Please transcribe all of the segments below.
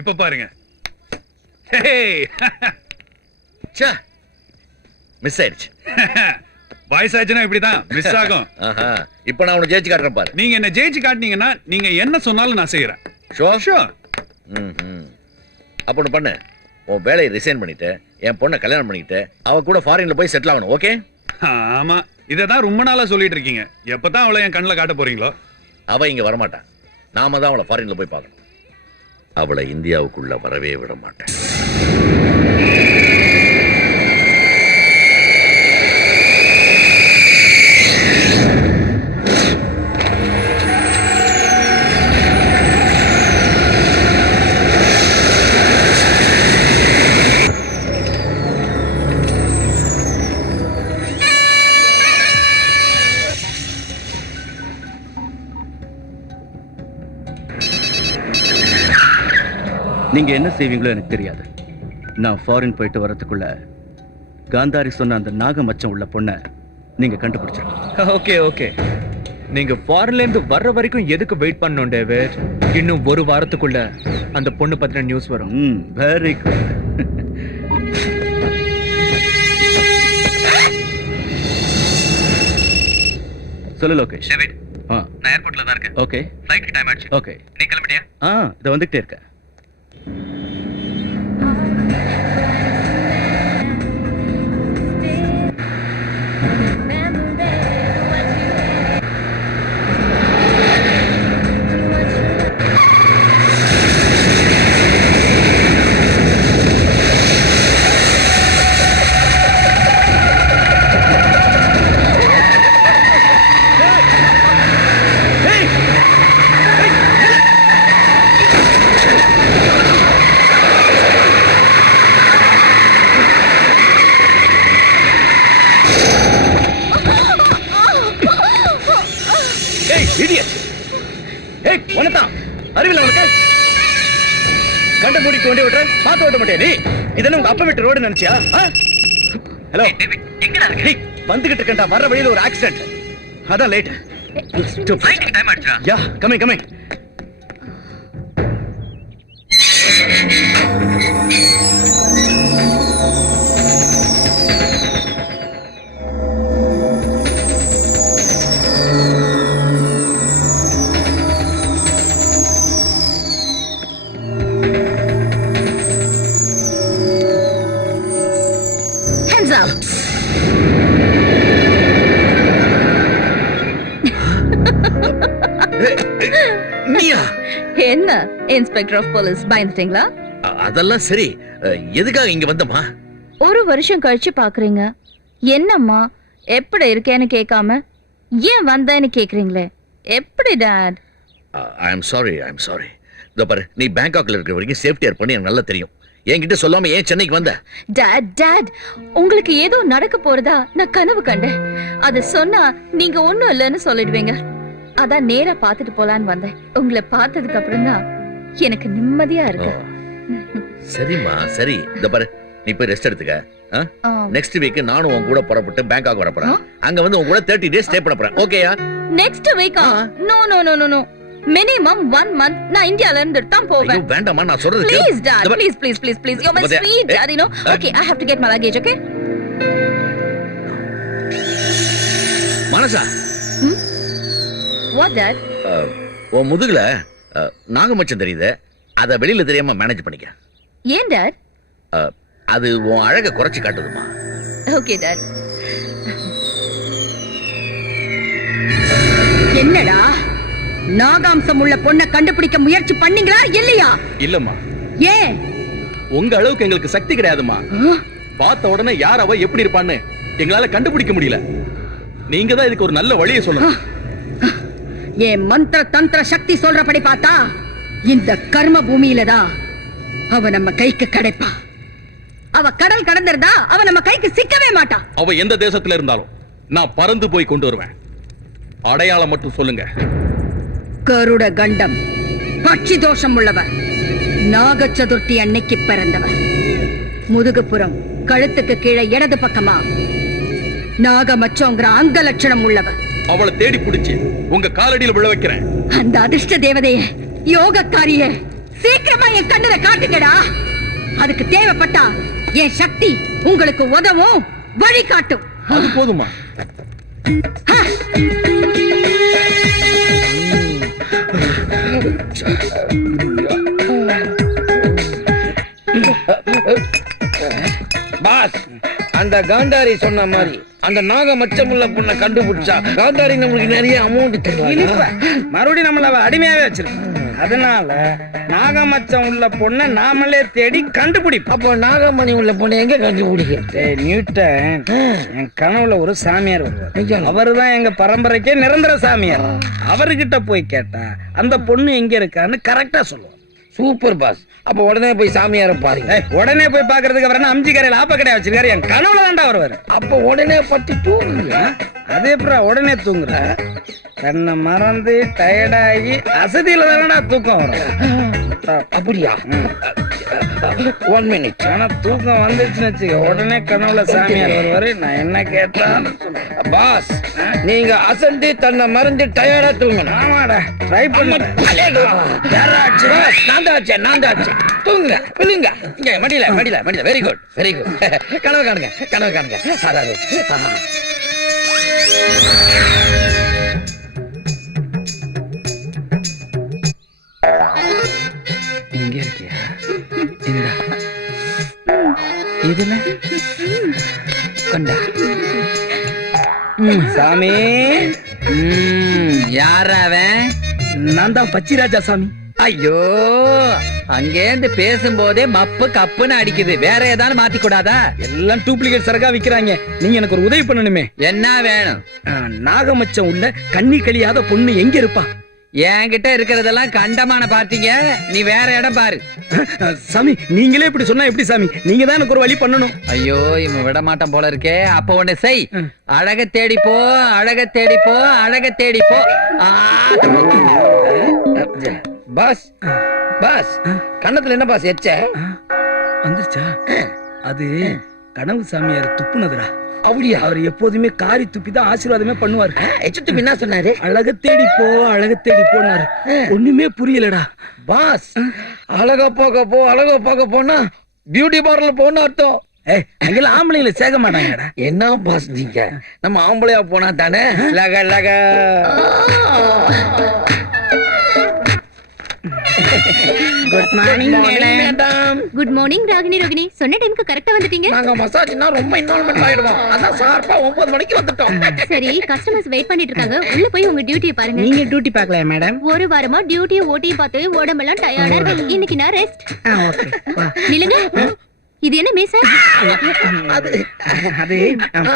இப்ப பாருங்க. மிஸ் ஆயிடுச்சு. வயசாச்சுன்னா இப்படிதான் மிஸ் ஆகும். இப்ப நான் உன்னை ஜெயிச்சு காட்டுறேன் பாரு. நீங்க என்ன ஜெயிச்சு காட்டினீங்கன்னா நீங்க என்ன சொன்னாலும் நான் செய்யறேன். ஷோர். அப்ப ஒண்ணு பண்ணு, உன் வேலையை ரிசைன் பண்ணிட்டு என் பொண்ணை கல்யாணம் பண்ணிட்டு அவ கூட ஃபாரின்ல போய் செட்டில் ஆகணும். ஓகே? ஆமா, இததான் ரொம்ப நாளா சொல்லிட்டு இருக்கீங்க. எப்பதான் அவளை என் கண்ணில் காட்ட போறீங்களோ? அவ இங்க வரமாட்டான். நாம தான் அவளை ஃபாரின்ல போய் பார்க்கணும். அவளை இந்தியாவுக்குள்ள வரவே விட மாட்டேன். நீங்க என்ன செய்வீங்களோ எனக்கு தெரியாது. நான் ஃபாரின் போயிட்டு வரதுக்குள்ள காந்தாரி சொன்ன அந்த நாகமச்சம் உள்ள பொண்ணை நீங்க கண்டுபிடிச்சிருக்கீங்க. ஓகே ஓகே, நீங்க ஃபாரின்ல இருந்து வர்ற வரைக்கும் எதுக்கு வெயிட் பண்ணணும் டேவிட்? இன்னும் ஒரு வாரத்துக்குள்ள அந்த பொண்ணு பத்தின நியூஸ் வரும். Very good. சொல்லு லோகேஷ். டேவிட், நான் ஏர்போர்ட்ல தான் இருக்கேன். ஓகே. ஃளைட் டைம் ஆச்சு. ஓகே. நீ கிளம்பிட்டியா? இத வந்துட்டே இருக்க. அறிவில்லை உனக்கு? கண்ட மூடிட்டு வண்டி விட்டுற, பார்த்து ஓட்ட மாட்டே நீ? இதெல்லாம் உங்க அப்பா வீட்டு ரோடு நினைச்சியா? ஹலோ, வந்துகிட்டு இருக்கேன்டா. வர வழியில ஒரு ஆக்சிடென்ட், அதான் லேட். டைம் ஆச்சுடா. யா, கமிங் கமிங். என்ன இன்ஸ்பெக்டர் ஆஃப் போலீஸ், பயந்துட்டீங்களா? அதெல்லாம் சரி, எதுக்காக இங்க வந்தமா? ஒரு வருஷம் கழிச்சு பாக்குறீங்க. என்னம்மா எப்படி இருக்கேன்னு கேட்காம ஏன் வந்தேன்னு கேக்குறீங்களே, எப்படி டாட்? I am sorry. இதோ பாரு, நீ பேங்காக்ல இருக்கிற வரைக்கும் சேஃப்டியா இருப்பேன்னு எனக்கு நல்லா தெரியும். என்கிட்ட சொல்லாம ஏன் சென்னைக்கு வந்த? டாட், உங்களுக்கு ஏதோ நடக்க போறதா நான் கனவு கண்டேன். அது சொன்னா நீங்க ஒண்ணும் இல்லைன்னு சொல்லிடுவீங்க. அதான் நேரா பாத்துட்டு போலான்னு வந்தேன். உங்களை பார்த்ததுக்கு அப்புறம் தான் எனக்கு நிம்மதியா இருக்கு. சரிம்மா சரி, இதோ பாரு, நீ போய் ரெஸ்ட் எடுத்துக்க. நெக்ஸ்ட் வீக் நானும் உன் கூட புறப்பட்டு பேங்காக் வர போறேன். அங்க வந்து உன் கூட 30 days ஸ்டே பண்ண போறேன். ஓகேயா? நெக்ஸ்ட் வீக்கா? நோ, மினிமம் 1 month நான் இந்தியால இருந்து தான் போவேன். வேண்டாமா, நான் சொல்றது please dot, please you're my sweet dad, you know. Okay, I have to get my luggage, okay? மனசா, what dad? உன் முதுகுல நாகமச்சம் தெரியுது, அத வெளியில தெரியாம மேனேஜ் பண்ணிக்க. ஏன் டாட்? அது உன் அழக குறைச்சு காட்டுதுமா. Okay dot. என்னடா நாகாம்சம் உள்ள பொண்ணை கண்டுபிடிக்க முயற்சி பண்ணீங்களா இல்லையா? இல்லம்மா. ஏன்? உங்க அளவுக்கு எங்களுக்கு சக்தி கிடையாதுமா. பார்த்த உடனே யார் அவ எப்படி இருப்பான்னு எங்களால கண்டுபிடிக்க முடியல. நீங்க தான் இதுக்கு ஒரு நல்ல வழியை சொல்லணும். ஏன் மந்திர தந்திர சக்தி சொல்றபடி பார்த்தா இந்த கர்ம பூமியில தான் அவ நம்ம கைக்கு கிடைப்பா. அவ கடல் கடந்திருந்தா அவ நம்ம கைக்கு சிக்கவே மாட்டா. அவ எந்த தேசத்துல இருந்தாலும் நான் பறந்து போய் கொண்டு வருவேன். அடையாளம் மட்டும் சொல்லுங்க. கருட கண்டம், பட்சி தோஷம் உள்ளவர், நாக சதுர்த்தி அன்னைக்கு பிறந்தவர், முதுகுப்புறம் கழுத்துக்கு கீழே இடது பக்கமா நாக மச்சோங்கிற அங்க லட்சணம் உள்ளவர். அவளை தேடி பிடிச்சு உங்க காலடியில் விழ வைக்கிறேன். அந்த அதிர்ஷ்ட தேவதையை யோகக்காரியே, சீக்கிரமா என் கண்ணுல காட்டுங்கடா. அதுக்கு தேவைப்பட்டா என் சக்தி உங்களுக்கு உதவும், வழி காட்டும். அது போதுமா? பாஸ், அந்த காந்தாரி சொன்ன மாதிரி அந்த நாக மச்சமுள்ள பொண்ணை கண்டுபிடிச்சா காந்தாரி நம்மளுக்கு நிறைய அமௌண்ட் தருவாங்க. மறுபடியும் நம்மள அவ அடிமையாவே வச்சிருக்கோம். அதனால நாகமச்சம் உள்ள பொண்ணை நாமளே தேடி கண்டுபிடிப்போம். அப்போ நாகமணி உள்ள பொண்ணை எங்க கண்டுபிடிக்க? நியூட்டன் என் கனவுல ஒரு சாமியார் வருவார். அவருதான் எங்க பரம்பரைக்கே நிரந்தர சாமியார். அவர்கிட்ட போய் கேட்டா அந்த பொண்ணு எங்க இருக்கான்னு கரெக்டா சொல்லுவோம். Super pass. அப்ப உடனே போய் சாமியார பாருங்க. உடனே போய் பாக்குறதுக்கு அவர அம்ஜி கரையில ஆப்ப கடையா வச்சிருக்காரு. என் கனவுல தான்டா வருவாரு. அப்ப உடனே பட்டு தூங்குங்க. அதே அப்புறம் உடனே தூங்குற? தன்னை மறந்து டயர்டாகி அசதியில தானடா தூக்கம் வரும். அப்படியா? 1 minute. ஆனா தூக்கம் வந்துச்சுன்னு வச்சுக்க, உடனே கனவுல சாமியார் வருவாரு. நான் என்ன கேட்டாலும் பாஸ், நீங்க அசந்து தன்னை மறந்து டயர்டா தூங்கணும். ஆமாடா, ட்ரை பண்ண. நான் தான் தூங்குங்க, விழுங்க. இங்க மடியில மடியில மடியில. Very good, very good. கனவு காணுங்க, கனவு காணுங்க. அதாவது இங்க இருக்கியா? இந்தா. இதுல கொண்டா. சாமி, யார் அவன்? நான் தான் பச்சிராஜா சாமி. ஐயோ, அங்கேருந்து பேசும்போதே மப்பு கப்புன்னு அடிக்குது. வேற ஏதாவது மாத்தி கூடாதா? எல்லாம் டூப்ளிகேட் சரக்கா விக்கிறாங்க. நீங்க எனக்கு ஒரு உதவி பண்ணணுமே. என்ன வேணும்? நாகமச்சம் உள்ள கண்ணி கழியாத பொண்ணு எங்க இருப்பா? என்கிட்ட இருக்கிறதெல்லாம் கண்டமான பார்த்தீங்க. நீ வேற இடம் பாரு. சாமி, நீங்களே இப்படி சொன்னா எப்படி சாமி? நீங்க தான் எனக்கு ஒரு வழி பண்ணணும். ஐயோ, இவன் விட மாட்டான் போல இருக்கே. அப்ப ஒண்ணு செய். அழக தேடி போ, அழக தேடி போ, அழக தேடி போ. பாஸ், பாஸ், கண்ணத்துல என்ன பாஸ் எச்ச வந்துருச்சா? அது கனவு சாமியார் துப்புனதுரா. அப்படியா? அவர் எப்போதுமே காரி துப்பி தான் ஆசீர்வாதமே பண்ணுவார். எச்சத்துக்கு என்ன சொன்னாரு? அழக தேடி போ, அழக தேடி போனாரு. ஒண்ணுமே புரியலடா. பாஸ், அழகா பார்க்க போ, அழகா பார்க்க போனா பியூட்டி பார்லர் போன அர்த்தம். அங்கெல்லாம் ஆம்பளைங்களை சேர்க்க மாட்டாங்கடா. என்ன பாஸ் நீங்க? நம்ம ஆம்பளையா போனா தானே லக லக. Good morning madam. Good morning Ragini. Rohini, சொன்ன டைமுக்கு கரெக்டா வந்துட்டீங்க. நாங்க மசாஜ்னா ரொம்ப இன்வால்வ்மென்ட் ஆயிடுவோம். அதான் ஷார்ப்பா 9 மணிக்கு வந்துட்டோம். சரி, கஸ்டமர்ஸ் வெயிட் பண்ணிட்டு இருக்காங்க. உள்ள போய் உங்க டியூட்டியை பாருங்க. நீங்க டியூட்டி பார்க்கலையா மேடம்? ஒரு வாரமா டியூட்டியை ஓட்டியும் பார்த்து உடம்பெல்லாம் டயர்டா இருக்கு. இன்னைக்கு நான் ரெஸ்ட். நில்லுங்க. இது என்ன மீசா? அது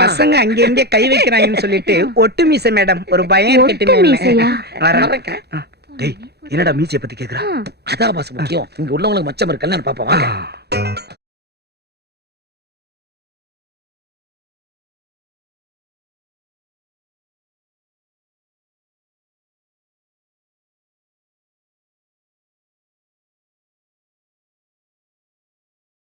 பசங்க அங்க இருந்தே கை வைக்கிறாங்கன்னு சொல்லிட்டு ஒட்டு மீசை மேடம். ஒரு பயம் ஒட்டு மீசையா? டேய், என்னடா மீசையை பத்தி கேக்குறா? அதான் பாஸ் முக்கியம். இங்க உள்ளவங்களுக்கு மச்சம் இருக்குன்னு பாப்போம். வாங்க.